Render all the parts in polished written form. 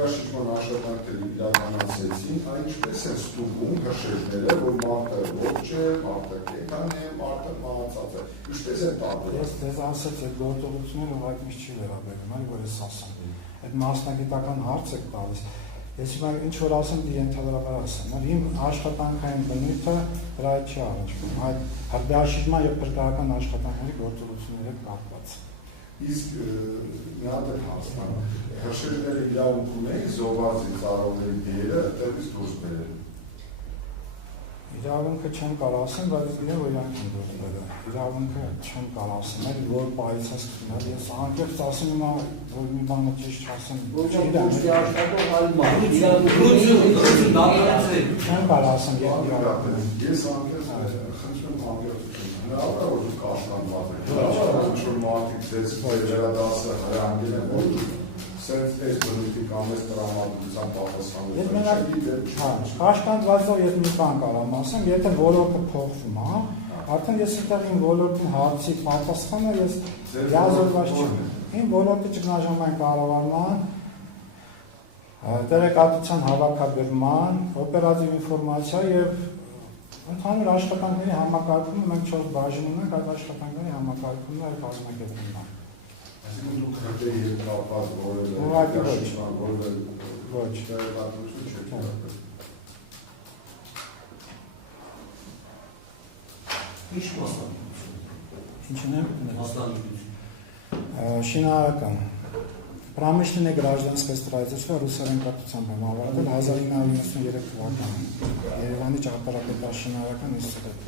հետաքրքրաշրջման աշխատանքները իրականացեցին, այն ինչպես են ստուգում հրշեջները, որ մարդը ողջ է, մարդը կենդանի է, մարդը մահացած է, ինչպես են տարբերակում։ Ես դες ասած այդ գործողությունները ուղղակի ինձ չի վերաբերում, այլ որ ես ասեմ։ Այդ մասնագիտական հարց եք տալիս։ Ես հիմա ինչ որ ասեմ, դի ընդհանրապես ասեմ, իմ աշխատանքային բնույթը դրա հետ չի առնչվում, այդ հրդեհաշիջման եւ փրկարարական աշխատանքների գործողությունների հետ կապված։ Իսկ մի հատ հարցն է, հրշեջները իրավունք ունեն զոհվածի ծառայողների դերը այդտեղից դուրս բերել։ Իրավունքը չեմ կարող ասեմ, բայց իրեն որ իրանք են դուրս բերել։ Իրավունքը չեմ կարող ասեմ, այլ որ պայից է սկսում, ես անկեղծ ասում եմ, որ մի բանը ճիշտ չասեմ։ Ոչ աշխատող այլ մարդ։ Չեմ կարող ասեմ, ես անկեղծ խնդրում անկեղծություն։ Հնարավոր է որ դուք աշխատանված եք։ Ինչ-որ մարդիկ ձեզ վերադասը հրանգել են, որ սենց այս բնույթի կամ այս տրամադրության պատասխանում։ Ես մենակ աշխատվածով ես մի բան կարող ասեմ, եթե ոլորտը փոխվում է, արդեն ես այդտեղ իմ ոլորտի հարցի պատասխանը ես հազորված չեմ։ Իմ ոլորտի ճգնաժամային կառավարման, տեղեկատվության հավաքագրման, օպերատիվ ինֆորմացիա եւ ընդհանուր աշխատանքների համակարգումը մենք 4 բաժին ունենք, այդ աշխատանքների համակարգումն այլ կազմակերպումն է։ Այսինքն դուք հրդեհի հետ կապված որևէ ոչ տեղեկատվություն չեք ունեցել։ Ինչ մասնագիտություն։ Ինչն է Մասնագիտություն։ Շինարարական Промышленное гражданское строительство ռուսերեն կրթությամբ եմ ավարտել 1993 թվականին Երևանի ճարտարապետաշինարարական ինստիտուտ։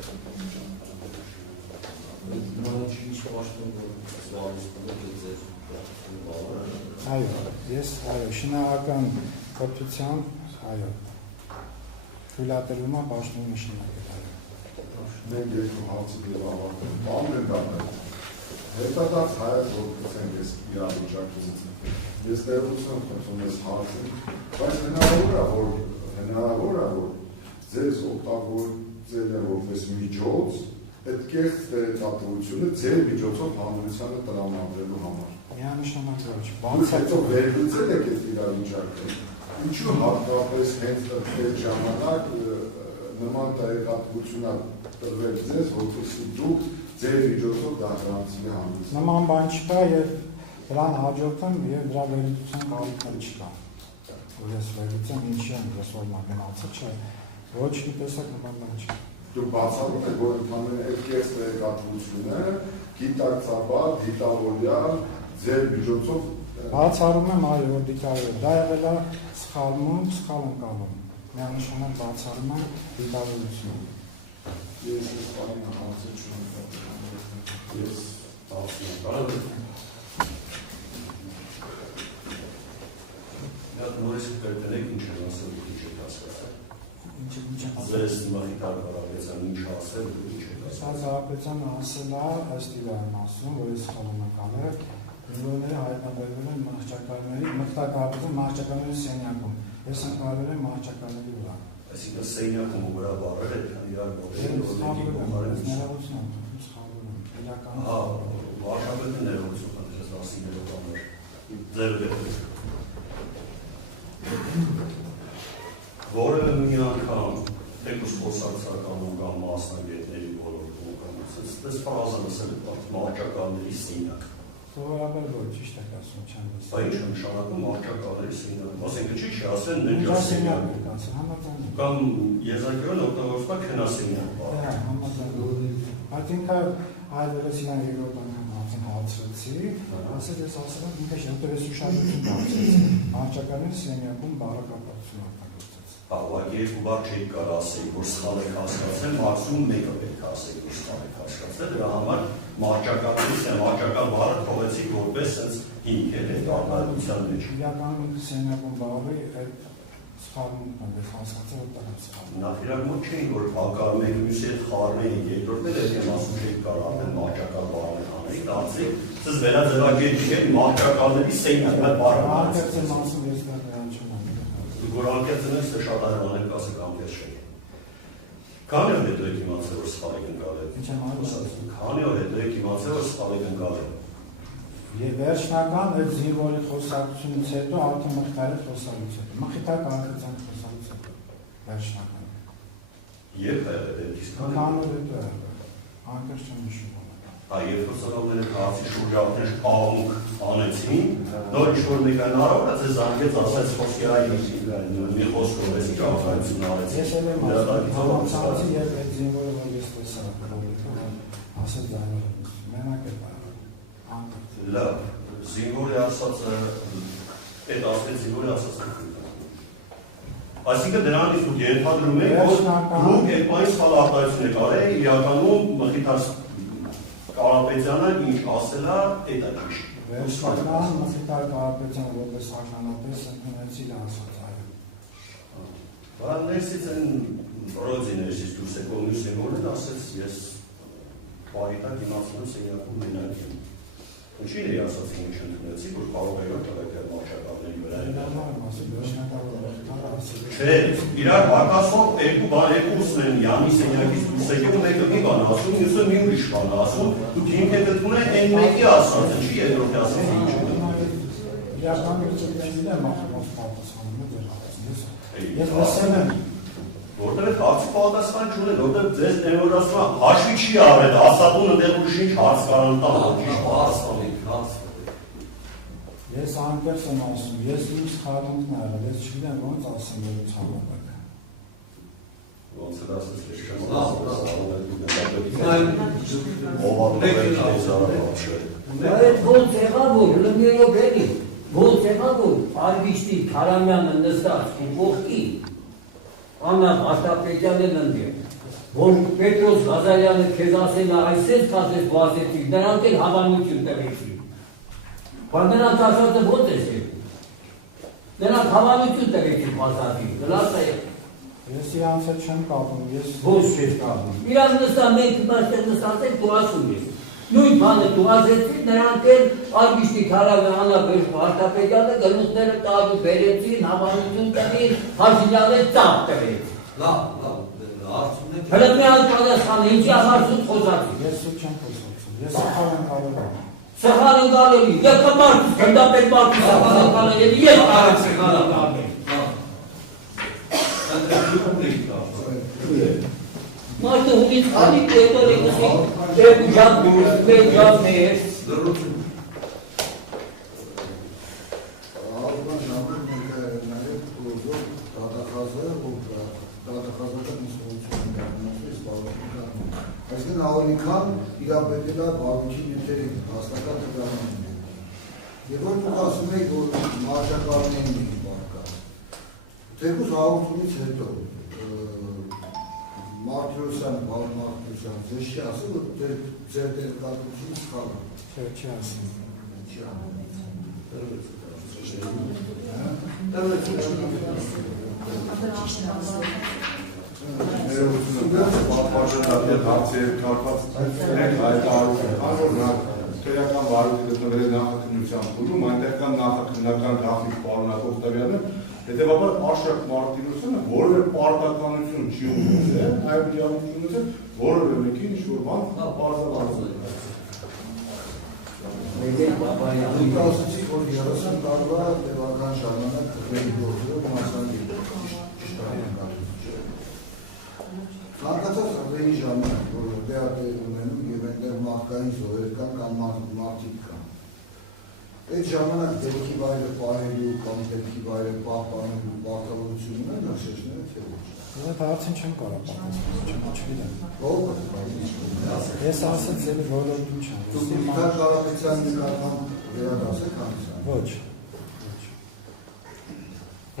Այո, ես շինարարական կրթությամբ, այո, թույլատրվում է պաշտոնի շինարարական։ Մենք երկու հարցը դեռ ավարտել, բան են դառնել։ Հետադարձ հայաց որ գցենք ես իրավիճակից։ Ես ներողություն խնդրում ես հարցին, բայց հնարավոր է որ ձեզ օգտագործել են որպես միջոց այդ կեղծ տեղեկատվությունը ձեր միջոցով հանրությանը տրամադրելու համար։ Միանշանակ ոչ։ Դուք հետո վերլուծել եք այդ իրավիճակը։ Ինչու հատկապես հենց այդ ժամանակ նման տեղեկատվություն տրվել ձեզ, որպեսզի դուք ձեր միջոցով դահրանցի հանրությանը։ Նման բան չկա եւ դրան հաջորդեմ եւ դրա վերլուծության կարիքներ չկա։ Որ ես վերլուծեմ ինչի են ռեսուրսը գնացել, չէ։ Ոչ մի տեսակ նման բան չկա։ Դուք բացառում եք, որ ընդհանրապես այդ կես տեղեկատվությունը գիտակցաբար, դիտավորյալ ձեր միջոցով բացառում եմ, այո, որ դիտավորյալ։ Դա եղել է սխալվում, սխալ ընկալում։ Միանշանակ բացառում եմ դիտավորությունը։ Ես այս բանը հարցը չունեմ։ Ես ասում եմ, կարող եմ։ Այդ նորից կրտնեք ինչ են ասել, ինչ եք ասել։ Ինչ ասել։ Ձեզ Մխիթար Ղարաբեցյան ինչ ասել, ինչ եք ասել։ Սա Ղարաբեցյանը ասել է, ըստ իրան ասում, որ ես սխալում եմ կանել, նորները հայտնաբերվել են մահճակալների, մխտակարարության մահճակալների սենյակում։ Ես ընկալվել եմ մահճակալների վրա։ Այսինքն սենյակում ու վրա բարել եք, իրար մոտել, որը մի անգամ թեկուզ խոսակցականում կամ մասնագետների ոլորտում կամ այս ֆրազան ասել մահճակալների սենյակ։ Սովորաբար ոչ, ճիշտ եք ասում, չեմ լսել։ Բա ինչ է նշանակում մահճակալների սենյակ։ Ասենք չի ասեն նջասենյակ կամ եզակերն օգտագործվում է քնասենյակ։ Այդ ինքը այլևս իրան երկրորդ անգամ հարցրեցի, ասել ես ասել եմ ինքը շենքերս ուշադրություն դարձրեց, մահճակալների սենյակում բառակապակցություն օգտագործեց։ Ուղղակի երկու բառ չէի կարող ասել, որ սխալ եք հասկացել, մաքսիմում մեկը պետք է ասել, որ սխալ եք հասկացել, դրա համար մահճակալ բառը թողեցիք որպես sense հիմք է արտադրության մեջ։ Իրականում սենյակում բառը այդ սխալումն է, ես հասկացել որ դա սխալ։ Նախ իրար մոտ չէին, որ հակառ մեկ մյուսի հետ խառն էին, երկրորդն էլ եմ ասում չէի կարող անել մահճակալ բառը անեի, դարձի սս վերաձևակերպիչ են մահճակալների սենյակ, այդ բառը անկեղծ եմ ասում, ես դա նրան չեմ անում։ Որ անկեղծ են ես շատ արան ասեք անկեղծ չէ։ Քանի օր հետո եք իմացել, որ սխալ եք ընկալել։ Ինչ եմ ասում։ Քանի օր հետո եք իմացել, որ սխալ եք ընկալել։ Եվ վերջնական այդ զինվորի խոսակցությունից հետո արդեն մխիթարի խոսալուց հետո մխիթար կարգացան խոսալուց հետո վերջնական Երբ է դեպքից կանոնը հետո անկրճ չեմ հիշում Երբ սոցիալները քաղաքի շուրջ արդեն աղմուկ անեցին, նոր ինչ-որ մեկան արողը ձեզ զանգեց, ասեց խոսքի այլ մի խոսքով էս ճաղայություն արեցին։ Ես էլ եմ համացանցի և այդ զինվորը որ ես տեսա ասեց ձայնորը մենակ է անկրճ Լավ, զինվորի ասածը, այդ ասեց զինվորի ասածը Այսինքն դրանից դուք ենթադրում եք, որ դուք այդ բանի սխալ արտահայտություն եք արել, իրականում Մխիթար Կարապետյանը ինչ ասելա, այդ է ճիշտ։ Վերջնական Մխիթար Կարապետյանը որպես ականատես ընդունեցի ասած այո։ Բայց ներսից են ռոձի ներսից դուրս է կողմից զինվորն ասեց ես բարիտակ իմացնում սենյակում մենակ եմ։ Ինչին է ասած ինչ ընդունեցի, որ կարող է տղեկան մարշակալների վրա Չէ, իրար հակասող երկու բան երկուսն են Յանի սենյակից դուրս եկել ու մեկը մի բան ասում, մյուսը մի ուրիշ բան ասում, դուք ինքը դդվում եք այն մեկի ասածը, չի երկրորդի ասածը ինչ է։ Իրականում չգիտեմ ախորոց պատասխանը դեռ ես լսել եմ Որտեղ հարցի պատասխան չունեն, որտեղ ձեզ նեորասման հաշվի չի արել, ասատուն ընդեղ ուրիշ ինչ հարց կարան տան, Ես անկեղծ եմ ասում, ես ինձ խառնունքն արել, ես չգիտեմ ոնց ասեմ որից համապատասխան։ Ոնց է ասես քեզ չեմ Այդ ոնց եղավ որ լմերով էլի, ոնց եղավ որ Արվիշտի Քարամյանը նստած ու կողքի Աննա Աշտապետյանը լնդի, որ Պետրոս Ղազարյանը քեզ ասել է այսպես կասես բացեցիք, նրանք էլ հավանություն տվեցին։ Բայց նրանք ասածը ոնց է եղել։ Նրանք հավանություն տվեցին բացատին, գլաս է Ես իրանց հետ չեմ կապում, ես ոչ չես կապում։ Իրանք նստան մենք այստեղ նստած ենք դու ասում ես։ Նույն բանը դու ասեցիր, նրանք էլ Արվիշտի Քարամյանը Աշտապետյանը գլուխները տալու բերեցին, հավանություն տվին, Փաշինյանը ծափ տվեց։ Լավ, հարցում եք։ Հələ մի հատ պատասխան, ինչի հարցում խոսացի։ Ես ու չեմ խոսացում, ես սխալ եմ կարել Սխալ են կարելի, ես կմարդուս, գնդապետ մարդուս սխալ են կարելի, ես կարել սխալ են կարելի։ Մարդը հունից խալի կետոր է նսիկ, երկու ժատ բուրս, մեկ ժատ մեզ։ Լրություն։ Ալման ժամը մենք նաև կողով դատախազը, որ դատախազը նստություն են գարնացու, ես բավական կանում։ Այսինքն ավելի քան իրապետել է բավիքի նյութերի հաստատակը գարանում են։ Եվ որ դուք ասում եք, որ մարշակալներն են բարկած։ Թեկուզ հաղորդումից հետո Մարտիրոսյան, բալ Մարտիրոսյան, ձեզ չի ասել, որ ձեր դերկատությունից խալ է։ Չէ, չի ասում։ Չի ասում։ Ներողություն պատվարժան հարցեր կապված քրեական վարույթի գտնվել է նախաքննության փուլում, այնտեղ կան նախաքննական գաղտնիք պարունակող տվյալներ, հետևաբար Աշակ Մարտիրոսյանը որևէ պարտականություն չի ունեցել, այլ իրավունք ունեցել որևէ մեկին ինչ-որ բան պարզաբանել։ Դուք ասացիք, որ 30 տարվա տևական ժամանակ քրեի գործով մասնակի ճիշտ է։ Ցանկացած քրեի ժամանակ, որ դեպի ունենում եւ այնտեղ մարդկային զոհեր կան կամ մարդիկ կան։ Այդ ժամանակ դեպքի վայրը պահելու կամ դեպքի վայրը պահպանելու պարտավորություն ունեն նշեցները թե ոչ։ Այդ հարցին չեմ կարող պատասխանել, չգիտեմ։ Ո՞վ Ես ասած եմ ոլորտում չեմ։ Դուք Մխիթար Կարապետյանի նկատմամբ վերադասեք հանդիսանում։ Ոչ։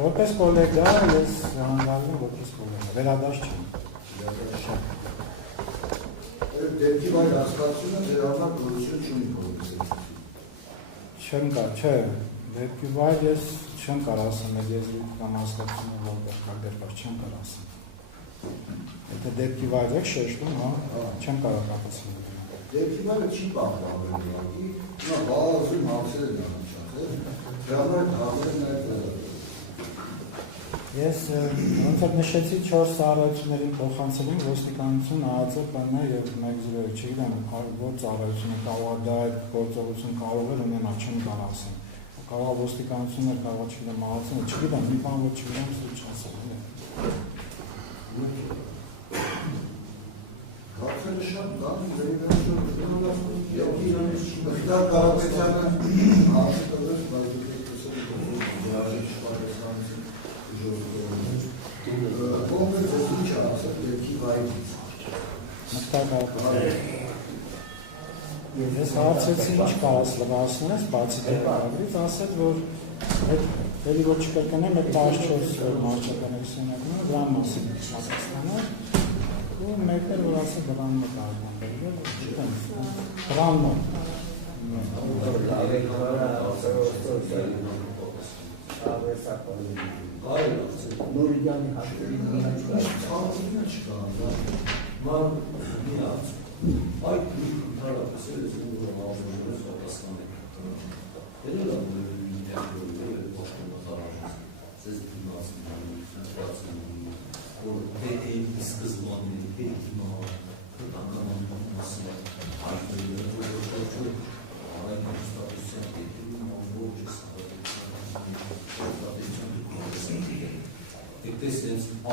Որպես կոլեգա ես հանդիպում որպես կոլեգա, վերադաշ չեմ։ Դեպքի վայր հասկացությունը ձեր համար գոյություն չունի որպես։ Չեմ կա, չէ, դեպքի վայր ես չեմ կարող ասեմ, ես կամ հասկացումը որտեղ կա դեպք չեմ կարող ասեմ։ Եթե դեպքի վայր եք շեշտում, հա, չեմ կարող պատասխանել։ Դեպքի վայրը չի պահպանվել ուղղակի, նա բազում հարցեր են անցած, դրա համար հարցերը նաև Ես ոնց որ նշեցի 4 ծառայությունների փոխանցելին ոստիկանություն ԱԱԾ ՊՆ եւ 102 չգիտեմ որ ծառայությունը կարող է դա այդ գործողություն կարող է ունենալ չեմ կարող ասեմ կարող ոստիկանություններ կարող չգիտեմ ԱԱԾ-ը չգիտեմ մի բան որ չգիտեմ սուտ չասեմ Հարցերը շատ կան, դա կարողացանը հարցը տվեց, բայց դուք երաժիշտ շպարեսանություն կողմից ես ինչ ասել երկի վայրից Ես հարցեցի ինչ կարաս լվասնես, բացի դեպարավից, ասել, որ էլի որ չկրկնեմ, այդ 14 մարճականների սենակում դրան մասին շապաստանը ու մեկներ, որ ասել դրանմը կարողանվել, չկան, դրանմը Նուրիդյանի հաշվերի միայն Ցանցինը չկա, Այդ հարաբերակցել ես ու համաձայնվել պատասխանել։ Դերել եմ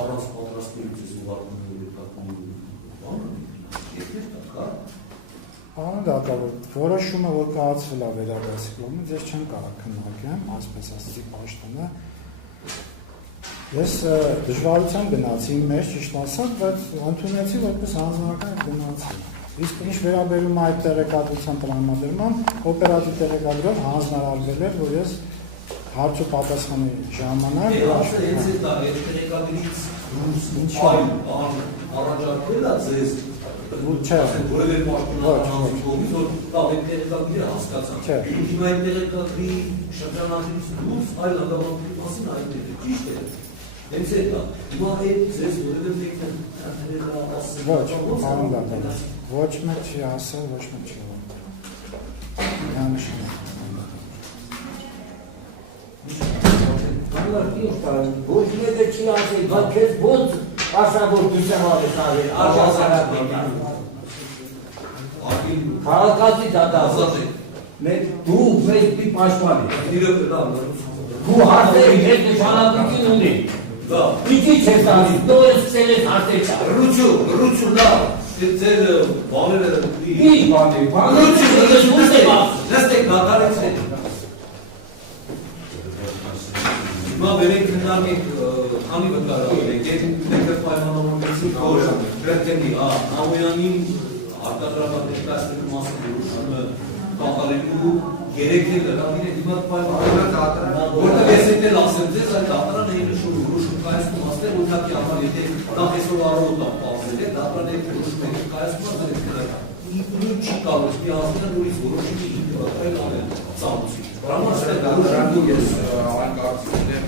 առանց պատրաստությունից Պարոն դատավոր, որոշումը, որ կայացվել է վերադասի կողմից, ես չեմ կարող քննարկեմ, այսպես ասեցի պաշտոնը։ Ես դժվարությամբ գնացի իմ մեջ, ճիշտ ասած, բայց ընդունեցի որպես հանձնարարական գնացի։ Իսկ ինչ վերաբերում է այդ տեղեկատվության տրամադրման, օպերատիվ տեղեկատվով հանձնարարվել էր, որ ես հարց ու պատասխանի ժամանակ առաջարկվել է ձեզ որևէ պաշտոնական կողմից, որ լավ այդ տեղեկատվի հասկացան։ Հիմա այդ տեղեկատվի շրջանառությունից դուրս այլ անդամների մասին այդտեղ ճիշտ է։ Հենց այդ է։ Հիմա այդ ձեզ որևէ մեկն ասել։ Ոչ մեկ չի ասել, ոչ մեկ չի Ոչ մեկը չի ասել, բայց քեզ ոնց ասա որ դու սեղավ ես արել, քաղաքացի դատավոր դու մեծ մի պաշտպան ես դու հարցերի հետ նշանակություն ունի ինչի չես տալիս, դու ես սկսել ես հարցեր տալ Ռուչու լավ ձեր բաները ինչ բաներ, նստեք դատարեցեք Հիմա վերեք քննարկենք քանի վկայական եք, մեկը պայմանավորվեցիք, որ Բերդենի Ամոյանի արտադրական ներկայացնելու մասին որոշումը կատարելու 3 լրավին է հիմա պայմանավորվել որտեղ ես եկել ասեմ ձեզ այդ դատարանը ինքը որոշում կայացնում ասել ուղղակի համար եթե դա այսօր առօրյա պարզել է դատարանը այդ որոշումը կայացնում է ինչ չի կարող մի հասնել նորից որոշումի ինքնատիպ անել ծանոթի Դրանով ես անկարգություն եմ,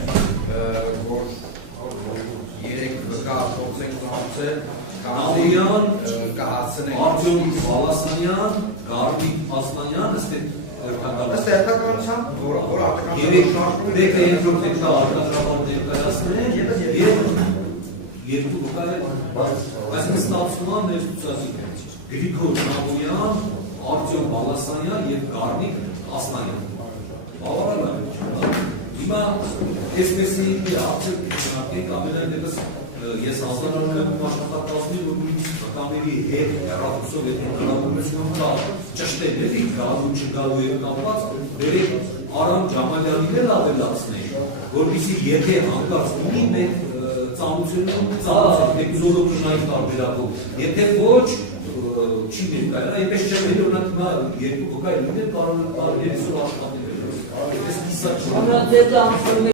որ 3 վկա փոխենք ծանոթել, Ամոյան, կհասցնենք Արտյոմ Բալասանյան, Գարմիկ Ասլանյան, ըստ Ստեղծականությամբ, որ արտականությամբ մեկը երկրորդ տեքստը արտադրական ներկայացնել է եւ երկու վկա է, բայց ստացվում է մեր ցուցակի Գրիգոր Ամոյան, Արտյոմ Բալասանյան եւ Գարմիկ Ասլանյան Բավարար է։ Հիմա այսպեսի արդյոք քննարկենք ամենայնպես ես հասարակում եմ աշխատակազմի որ վկաների հետ հեռախոսով եթե հնարավորություն կա ճշտել էլի գալու չգալու եւ կապված բերեք Արամ Ջամալյանին էլ ավելացնենք որովհետեւ եթե հանկարծ ունի մեկ ծանոթություն մեկ զորոքնային տարբերակով եթե ոչ չի ներկայացնի այնպես չէ որ օրինակ հիմա երկու վկա լինեն կարող է տարբերից աշխատել Ես դիսակ